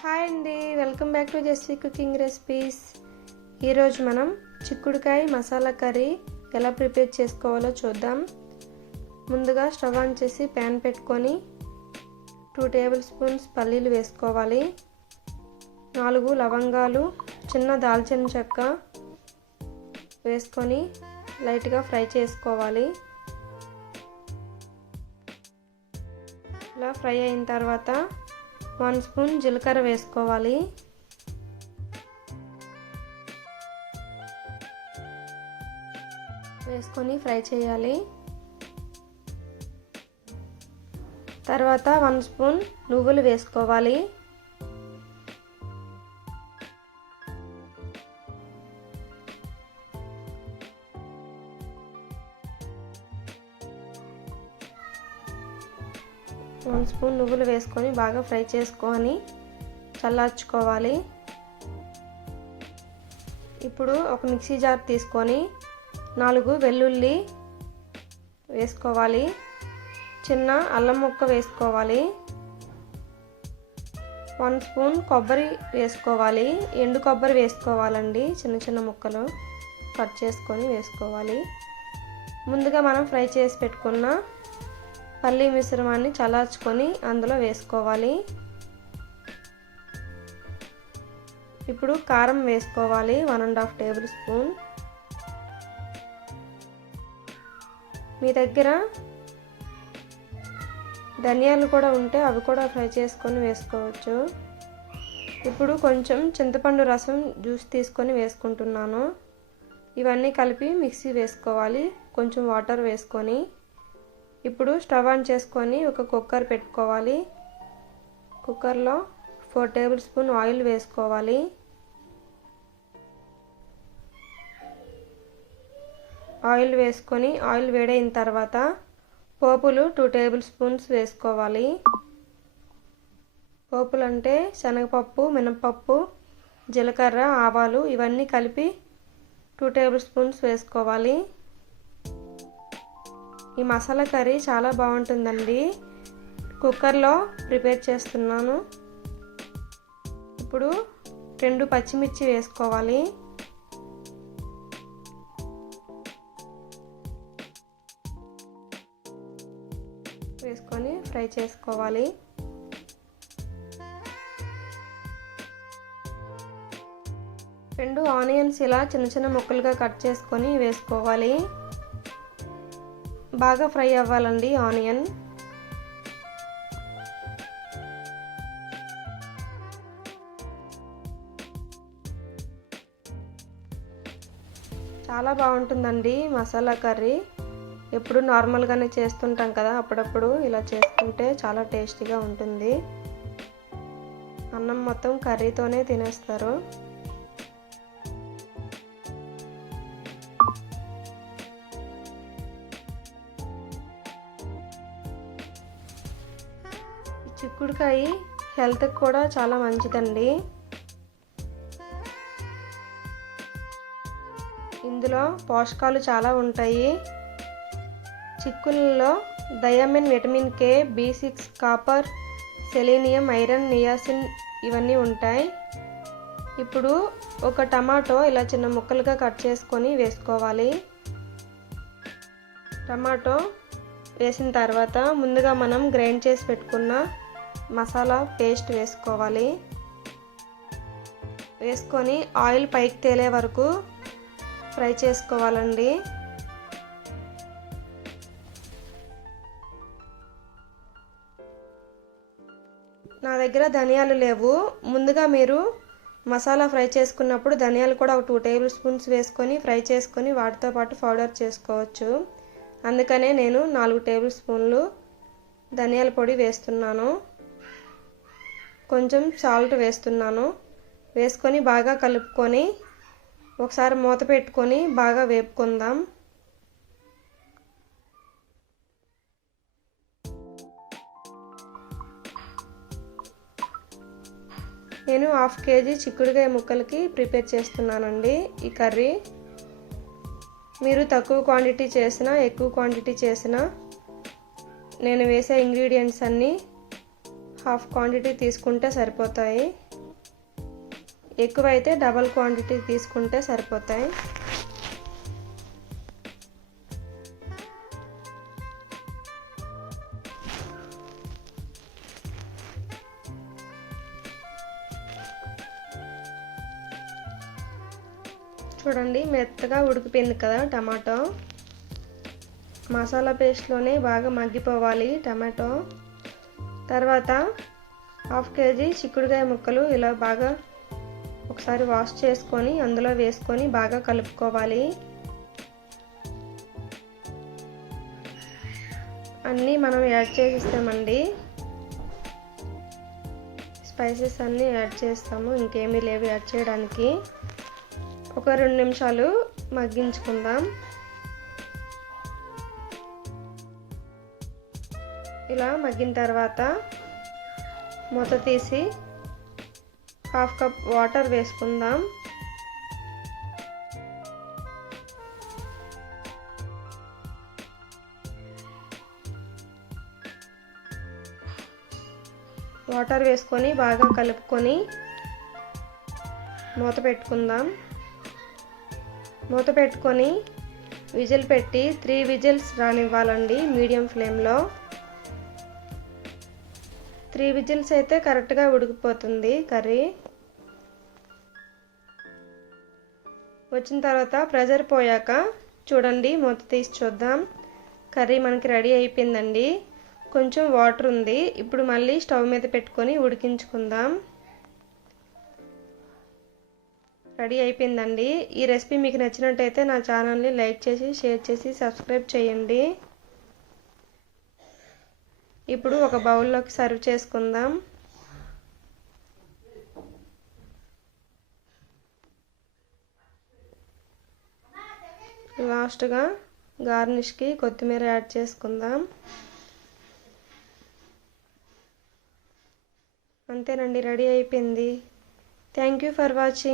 Hi అండి, welcome back to Jessie cooking recipes. ఈరోజు మనం చిక్కుడుకాయ మసాలా కర్రీ ఎలా ప్రిపేర్ చేసుకోవాలో చూద్దాం. ముందుగా స్టవ్ ఆన్ చేసి ప్యాన్ పెట్టుకొని 2 టేబుల్ స్పూన్స్ పల్లీలు వేసుకోవాలి. 4 లవంగాలు, చిన్న దాల్చిన చెక్క వేసుకొని లైట్గా ఫ్రై చేసుకోవాలి. ఇలా ఫ్రై అయిన తర్వాత 1 స్పూన్ జీలకర్ర వేసుకోవాలి. వేసుకొని ఫ్రై చేయాలి. తర్వాత 1 స్పూన్ నువ్వులు వేసుకోవాలి. వన్ స్పూన్ నువ్వులు వేసుకొని బాగా ఫ్రై చేసుకొని చల్లార్చుకోవాలి. ఇప్పుడు ఒక మిక్సీ జార్ తీసుకొని 4 వెల్లుల్లి వేసుకోవాలి. చిన్న అల్లం ముక్క వేసుకోవాలి. 1 స్పూన్ కొబ్బరి వేసుకోవాలి. ఎండు కొబ్బరి వేసుకోవాలండి. చిన్న చిన్న ముక్కలు కట్ చేసుకొని వేసుకోవాలి. ముందుగా మనం ఫ్రై చేసి పెట్టుకున్న పల్లీ మిశ్రమాన్ని చల్లార్చుకొని అందులో వేసుకోవాలి. ఇప్పుడు కారం వేసుకోవాలి. 1.5 టేబుల్ స్పూన్. మీ దగ్గర ధనియాలు కూడా ఉంటే అవి కూడా ఫ్రై చేసుకొని వేసుకోవచ్చు. ఇప్పుడు కొంచెం చింతపండు రసం జ్యూస్ తీసుకొని వేసుకుంటున్నాను. ఇవన్నీ కలిపి మిక్సీ వేసుకోవాలి. కొంచెం వాటర్ వేసుకొని ఇప్పుడు స్టవ్ ఆన్ చేసుకొని ఒక కుక్కర్ పెట్టుకోవాలి. కుక్కర్లో 4 టేబుల్ స్పూన్ ఆయిల్ వేసుకోవాలి. ఆయిల్ వేసుకొని ఆయిల్ వేడైన తర్వాత పోపులు 2 టేబుల్ స్పూన్స్ వేసుకోవాలి. పోపులు అంటే శనగపప్పు, మినపప్పు, జీలకర్ర, ఆవాలు ఇవన్నీ కలిపి 2 టేబుల్ స్పూన్స్ వేసుకోవాలి. ఈ మసాలా కర్రీ చాలా బాగుంటుందండి. కుక్కర్లో ప్రిపేర్ చేస్తున్నాను. ఇప్పుడు 2 పచ్చిమిర్చి వేసుకోవాలి. వేసుకొని ఫ్రై చేసుకోవాలి. రెండు ఆనియన్స్ ఇలా చిన్న చిన్న ముక్కలుగా కట్ చేసుకొని వేసుకోవాలి. బాగా ఫ్రై అవ్వాలండి ఆనియన్. చాలా బాగుంటుందండి మసాలా కర్రీ. ఎప్పుడు నార్మల్గానే చేస్తుంటాం కదా, అప్పుడప్పుడు ఇలా చేసుకుంటే చాలా టేస్టీగా ఉంటుంది. అన్నం మొత్తం కర్రీతోనే తినేస్తారు. చిక్కుడుకాయ హెల్త్కి కూడా చాలా మంచిదండి. ఇందులో పోషకాలు చాలా ఉంటాయి. చిక్కులలో thiamine, vitamin K, B6, copper, selenium, iron, niacin ఇవన్నీ ఉంటాయి. ఇప్పుడు ఒక టమాటో ఇలా చిన్న ముక్కలుగా కట్ చేసుకొని వేసుకోవాలి. టమాటో వేసిన తర్వాత ముందుగా మనం గ్రైండ్ చేసి పెట్టుకున్న మసాలా పేస్ట్ వేసుకోవాలి. వేసుకొని ఆయిల్ పైకి తేలే వరకు ఫ్రై చేసుకోవాలండి. నా దగ్గర ధనియాలు లేవు. ముందుగా మీరు మసాలా ఫ్రై చేసుకున్నప్పుడు ధనియాలు కూడా ఒక 2 టేబుల్ స్పూన్స్ వేసుకొని ఫ్రై చేసుకొని వాటితో పాటు పౌడర్ చేసుకోవచ్చు. అందుకనే నేను 4 టేబుల్ స్పూన్లు ధనియాల పొడి వేస్తున్నాను. కొంచెం సాల్ట్ వేస్తున్నాను. వేసుకొని బాగా కలుపుకొని ఒకసారి మూత పెట్టుకొని బాగా వేపుకుందాం. నేను 1/2 కేజీ చిక్కుడుకాయ ముక్కలకి ప్రిపేర్ చేస్తున్నానండి ఈ కర్రీ. మీరు తక్కువ క్వాంటిటీ చేసినా ఎక్కువ క్వాంటిటీ చేసినా నేను వేసే ఇంగ్రీడియంట్స్ అన్నీ హాఫ్ క్వాంటిటీ తీసుకుంటే సరిపోతాయి. ఎక్కువైతే డబల్ క్వాంటిటీ తీసుకుంటే సరిపోతాయి. చూడండి మెత్తగా ఉడికిపోయింది కదా టమాటో. మసాలా పేస్ట్లోనే బాగా మగ్గిపోవాలి టమాటో. తర్వాత హాఫ్ కేజీ చిక్కుడుకాయ ముక్కలు ఇలా బాగా ఒకసారి వాష్ చేసుకొని అందులో వేసుకొని బాగా కలుపుకోవాలి. అన్నీ మనం యాడ్ చేసేస్తామండి. స్పైసెస్ అన్నీ యాడ్ చేస్తాము, ఇంకేమీ లేవు యాడ్ చేయడానికి. ఒక 2 నిమిషాలు మగ్గించుకుందాం. ఇలా మగ్గిన తర్వాత మూత తీసి హాఫ్ కప్ వాటర్ వేసుకుందాం. వాటర్ వేసుకొని బాగా కలుపుకొని మూత పెట్టుకుందాం. మూత పెట్టుకొని విజిల్ పెట్టి 3 విజిల్స్ రానివ్వాలండి మీడియం ఫ్లేమ్లో. 3 విజిల్స్ అయితే కరెక్ట్గా ఉడికిపోతుంది కర్రీ. వచ్చిన తర్వాత ప్రెషర్ పోయాక చూడండి మూత తీసి చూద్దాం. కర్రీ మనకి రెడీ అయిపోయిందండి. కొంచెం వాటర్ ఉంది. ఇప్పుడు మళ్ళీ స్టవ్ మీద పెట్టుకొని ఉడికించుకుందాం. రెడీ అయిపోయిందండి. ఈ రెసిపీ మీకు నచ్చినట్టయితే నా ఛానల్ని లైక్ చేసి షేర్ చేసి సబ్స్క్రైబ్ చేయండి. ఇప్పుడు ఒక బౌల్లోకి సర్వ్ చేసుకుందాం. లాస్ట్గా గార్నిష్కి కొత్తిమీర యాడ్ చేసుకుందాం. అంతేనండి, రెడీ అయిపోయింది. Thank you for watching.